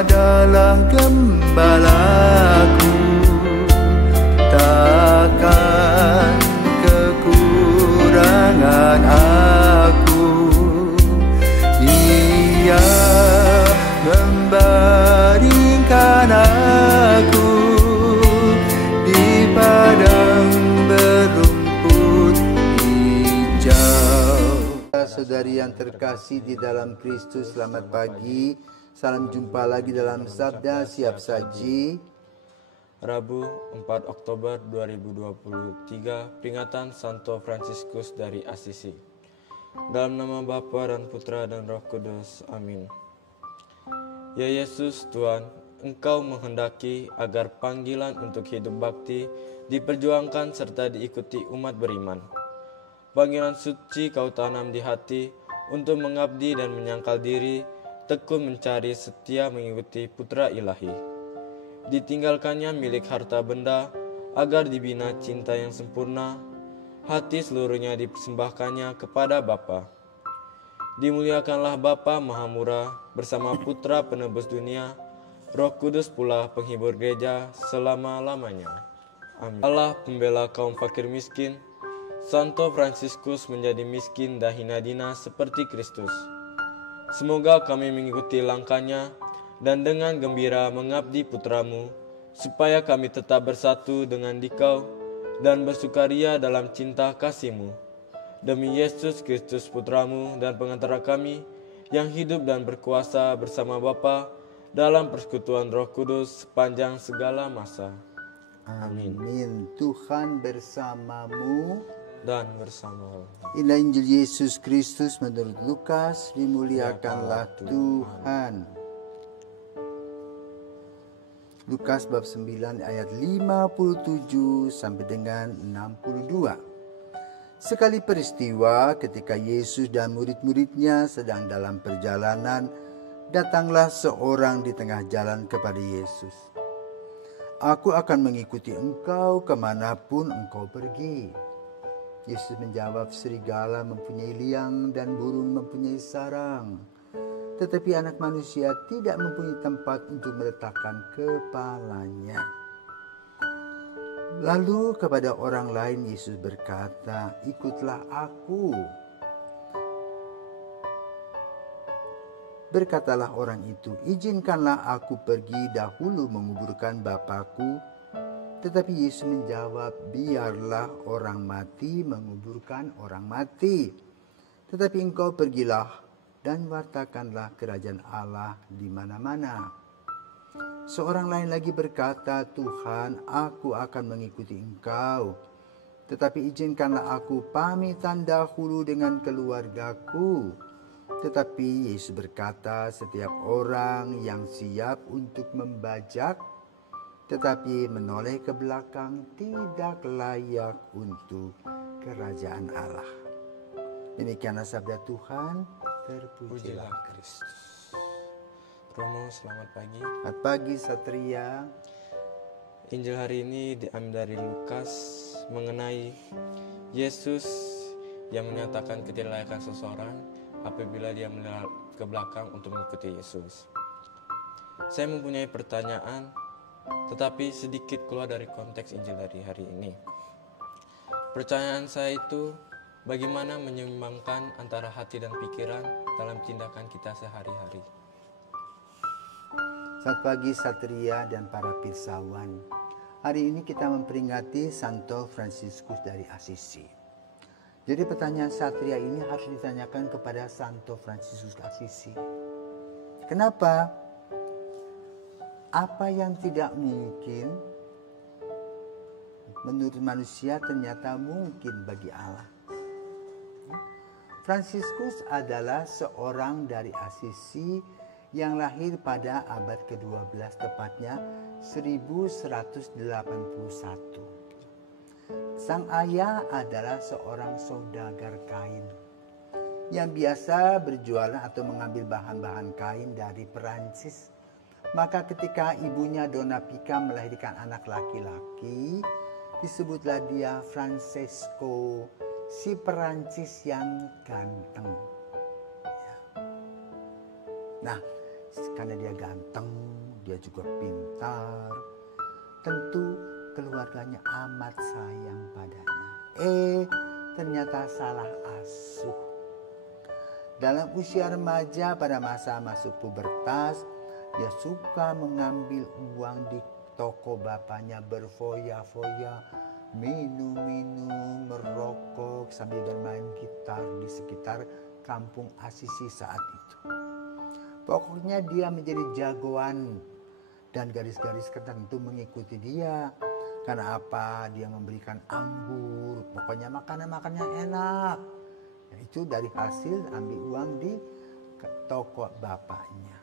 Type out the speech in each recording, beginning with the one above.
adalah gembalaku, takkan kekurangan aku. Ia membaringkan aku di padang berumput hijau. Saudari yang terkasih di dalam Kristus, selamat pagi. Salam jumpa lagi dalam Sabda Siap Saji. Rabu 4 Oktober 2023, peringatan Santo Fransiskus dari Assisi. Dalam nama Bapa dan Putra dan Roh Kudus. Amin. Ya Yesus Tuhan, Engkau menghendaki agar panggilan untuk hidup bakti diperjuangkan serta diikuti umat beriman. Panggilan suci Kau tanam di hati untuk mengabdi dan menyangkal diri, tekun mencari setia mengikuti Putra Ilahi. Ditinggalkannya milik harta benda agar dibina cinta yang sempurna, hati seluruhnya dipersembahkannya kepada Bapa. Dimuliakanlah Bapa Maha Murah bersama Putra Penebus dunia, Roh Kudus pula penghibur gereja selama-lamanya. Amin. Allah pembela kaum fakir miskin, Santo Fransiskus menjadi miskin dan hina dina seperti Kristus. Semoga kami mengikuti langkahnya dan dengan gembira mengabdi Putramu, supaya kami tetap bersatu dengan Dikau dan bersukaria dalam cinta kasih-Mu. Demi Yesus Kristus Putramu dan pengantara kami, yang hidup dan berkuasa bersama Bapa dalam persekutuan Roh Kudus sepanjang segala masa. Amin. Amin. Tuhan bersamamu Dan bersama Inilah Injil Yesus Kristus menurut Lukas. Dimuliakanlah Tuhan. Lukas bab 9 ayat 57 sampai dengan 62. Sekali peristiwa ketika Yesus dan murid-muridnya sedang dalam perjalanan, datanglah seorang di tengah jalan kepada Yesus. Aku akan mengikuti engkau kemanapun engkau pergi. Yesus menjawab, serigala mempunyai liang dan burung mempunyai sarang, tetapi anak manusia tidak mempunyai tempat untuk meletakkan kepalanya. Lalu kepada orang lain Yesus berkata, ikutlah aku. Berkatalah orang itu, izinkanlah aku pergi dahulu menguburkan Bapakku. Tetapi Yesus menjawab, biarlah orang mati menguburkan orang mati. Tetapi engkau pergilah dan wartakanlah kerajaan Allah di mana-mana. Seorang lain lagi berkata, Tuhan, aku akan mengikuti engkau. Tetapi izinkanlah aku pamitan dahulu dengan keluargaku. Tetapi Yesus berkata, setiap orang yang siap untuk membajak tetapi menoleh ke belakang tidak layak untuk kerajaan Allah. Demikianlah sabda Tuhan, terpujilah Kristus. Romo, selamat pagi. Selamat pagi Satria. Injil hari ini diambil dari Lukas mengenai Yesus yang menyatakan ketidaklayakan seseorang apabila dia menoleh ke belakang untuk mengikuti Yesus. Saya mempunyai pertanyaan, tetapi sedikit keluar dari konteks Injil dari hari ini. Pertanyaan saya itu, bagaimana menyeimbangkan antara hati dan pikiran dalam tindakan kita sehari-hari? Selamat pagi Satria dan para pirsawan. Hari ini kita memperingati Santo Fransiskus dari Assisi. Jadi pertanyaan Satria ini harus ditanyakan kepada Santo Fransiskus Assisi. Kenapa? Apa yang tidak mungkin menurut manusia ternyata mungkin bagi Allah. Fransiskus adalah seorang dari Assisi yang lahir pada abad ke-12, tepatnya 1181. Sang ayah adalah seorang saudagar kain yang biasa berjualan atau mengambil bahan-bahan kain dari Perancis. Maka ketika ibunya Donna Pica melahirkan anak laki-laki, disebutlah dia Francesco, si Perancis yang ganteng. Nah, karena dia ganteng, dia juga pintar. Tentu keluarganya amat sayang padanya. Ternyata salah asuh. Dalam usia remaja pada masa masuk pubertas, dia suka mengambil uang di toko bapaknya, berfoya-foya, minum-minum, merokok sambil bermain gitar di sekitar kampung Asisi saat itu. Pokoknya dia menjadi jagoan dan garis-garis tertentu mengikuti dia. Karena apa? Dia memberikan anggur, pokoknya makanan-makannya enak. Nah, itu dari hasil ambil uang di toko bapaknya.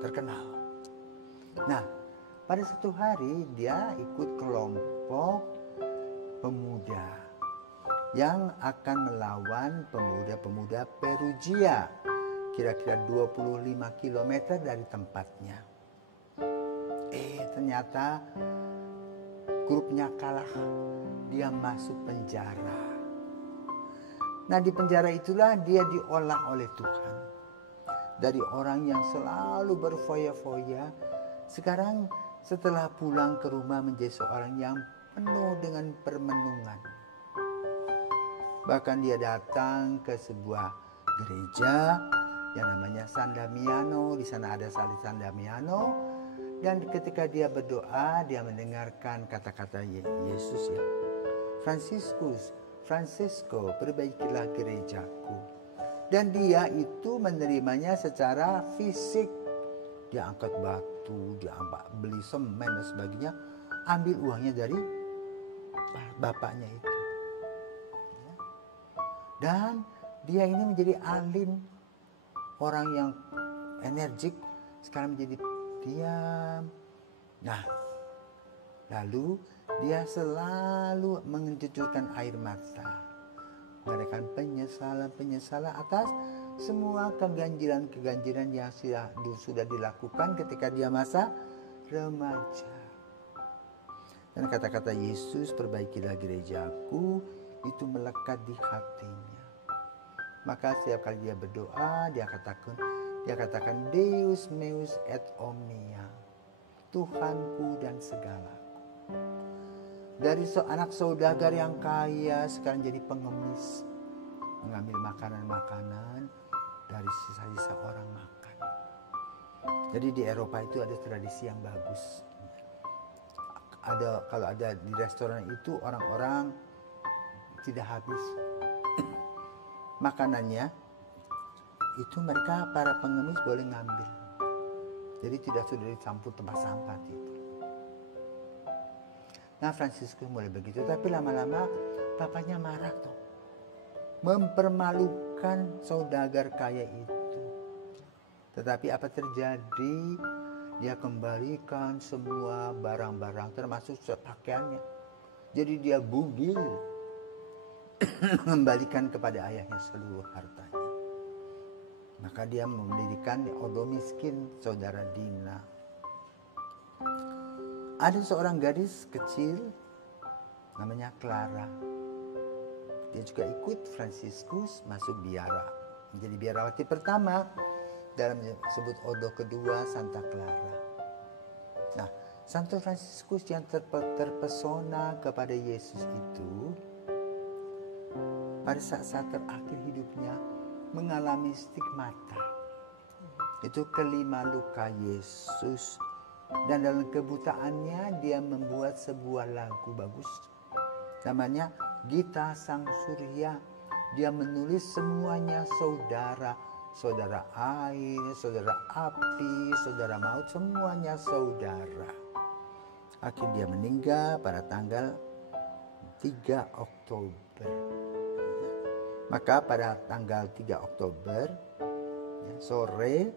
Terkenal. Nah, pada satu hari dia ikut kelompok pemuda yang akan melawan pemuda-pemuda Perugia, kira-kira 25 km dari tempatnya. Ternyata grupnya kalah, dia masuk penjara. Nah, di penjara itulah dia diolah oleh Tuhan. Dari orang yang selalu berfoya-foya, sekarang setelah pulang ke rumah menjadi seorang yang penuh dengan permenungan. Bahkan dia datang ke sebuah gereja yang namanya San Damiano. Di sana ada salib San Damiano. Dan ketika dia berdoa, dia mendengarkan kata-kata Yesus ya. Fransisco, perbaikilah gerejaku. Dan dia itu menerimanya secara fisik. Dia angkat batu, dia beli semen dan sebagainya. Ambil uangnya dari bapaknya itu. Dan dia ini menjadi alim. Orang yang energik sekarang menjadi diam. Nah, lalu dia selalu mencucurkan air mata, mengadakan penyesalan atas semua keganjilan yang sudah dilakukan ketika dia masa remaja. Dan kata-kata Yesus, perbaikilah gerejaku, itu melekat di hatinya. Maka setiap kali dia berdoa, dia katakan Deus meus et omnia, Tuhanku dan segalaku. Dari anak saudagar yang kaya sekarang jadi pengemis, mengambil makanan-makanan dari sisa-sisa orang makan. Jadi di Eropa itu ada tradisi yang bagus. Kalau ada di restoran itu orang-orang tidak habis makanannya, itu mereka para pengemis boleh ngambil. Jadi tidak sudah dicampur tempat sampah itu. Nah, Fransiskus mulai begitu, tapi lama-lama bapaknya marah toh. Mempermalukan saudagar kaya itu. Tetapi apa terjadi? Dia kembalikan semua barang-barang termasuk pakaiannya. Jadi dia bugil. Mengembalikan kepada ayahnya seluruh hartanya. Maka dia mendirikan Odo Miskin, saudara Dina. Ada seorang gadis kecil namanya Clara. Dia juga ikut Fransiskus masuk biara. Menjadi biarawati pertama dalam disebut Odo kedua Santa Clara. Nah, Santo Fransiskus yang terpesona kepada Yesus itu pada saat-saat terakhir hidupnya mengalami stigmata. Itu kelima luka Yesus. Dan dalam kebutaannya dia membuat sebuah lagu bagus. Namanya Gita Sang Surya. Dia menulis semuanya saudara. Saudara air, saudara api, saudara maut, semuanya saudara. Akhirnya dia meninggal pada tanggal 3 Oktober. Maka pada tanggal 3 Oktober sore,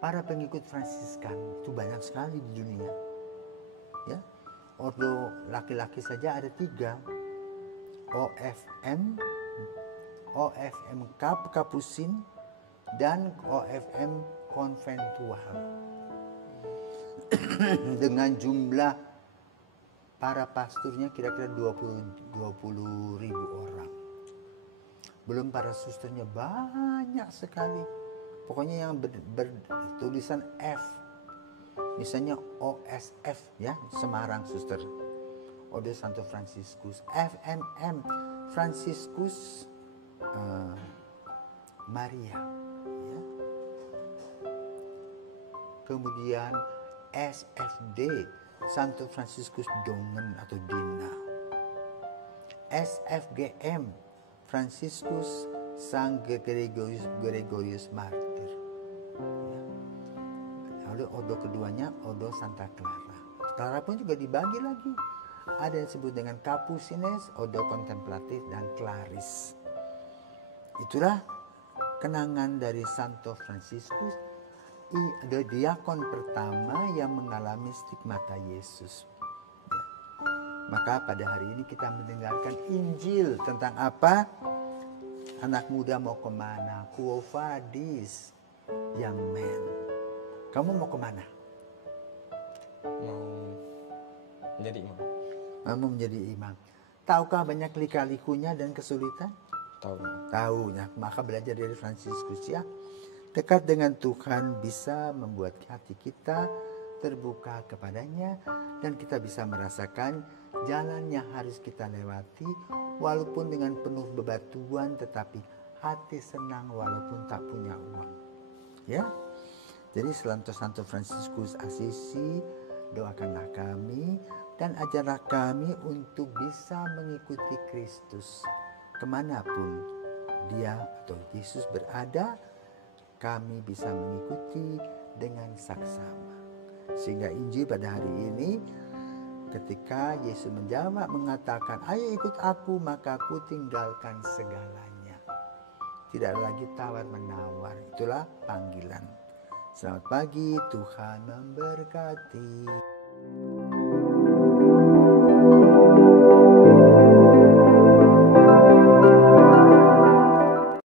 para pengikut Fransiskan itu banyak sekali di dunia. Ya, ordo laki-laki saja ada 3. OFM Kapusin dan OFM Konventual. Dengan jumlah para pasturnya kira-kira 20 ribu orang. Belum para susternya banyak sekali. pokoknya yang bertulisan F. Misalnya OSF ya, Semarang Suster. Ode Santo Franciscus. FMM, Franciscus Maria. Ya. Kemudian SFD, Santo Franciscus Dongen atau Dina. SFGM, Franciscus Sang Gregorius Martir. Ya. Lalu odo keduanya odo Santa Clara. Clara pun juga dibagi lagi. Ada yang disebut dengan Capucines, odo kontemplatif, dan Claris. Itulah kenangan dari Santo Franciscus, diakon pertama yang mengalami stigmata Yesus. Ya. Maka pada hari ini kita mendengarkan Injil tentang apa? Anak muda mau kemana? Quo vadis, young man. Kamu mau kemana? Mau menjadi imam. Mau menjadi imam. Tahukah banyak lika-likunya dan kesulitan? Tahu. Tahu. Nah, maka belajar dari Franciscus ya. Dekat dengan Tuhan bisa membuat hati kita terbuka kepadanya dan kita bisa merasakan jalan yang harus kita lewati walaupun dengan penuh bebatuan, tetapi hati senang walaupun tak punya uang. Ya. Jadi Santo Franciscus Assisi, doakanlah kami dan ajarlah kami untuk bisa mengikuti Kristus kemanapun dia atau Yesus berada. Kami bisa mengikuti dengan saksama. Sehingga Injil pada hari ini, ketika Yesus menjawab mengatakan, ayo ikut aku, maka aku tinggalkan segalanya. Tidak lagi tawar-menawar. Itulah panggilan. Selamat pagi, Tuhan memberkati.